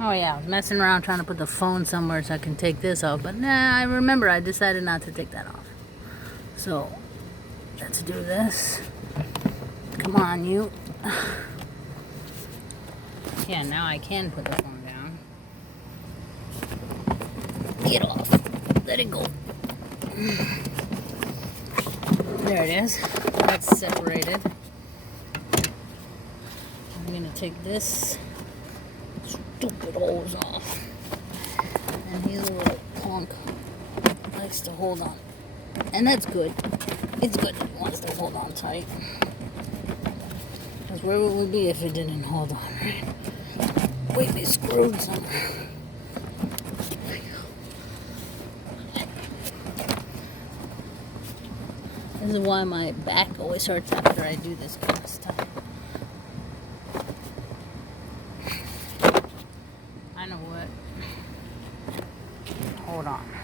Oh yeah, I was messing around trying to put the phone somewhere so I can take this off, but nah, I remember I decided not to take that off. So, let's do this. Come on, you. Yeah, now I can put the phone down. Get off. Let it go. There it is. That's separated. I'm gonna take this stupid hose off. And he's a little punk. Likes to hold on. And that's good. It's good that he wants to hold on tight. Because where would we be if it didn't hold on, right? We'd be screwed somewhere. This is why my back always hurts after I do this kind of stuff. I know what. Hold on.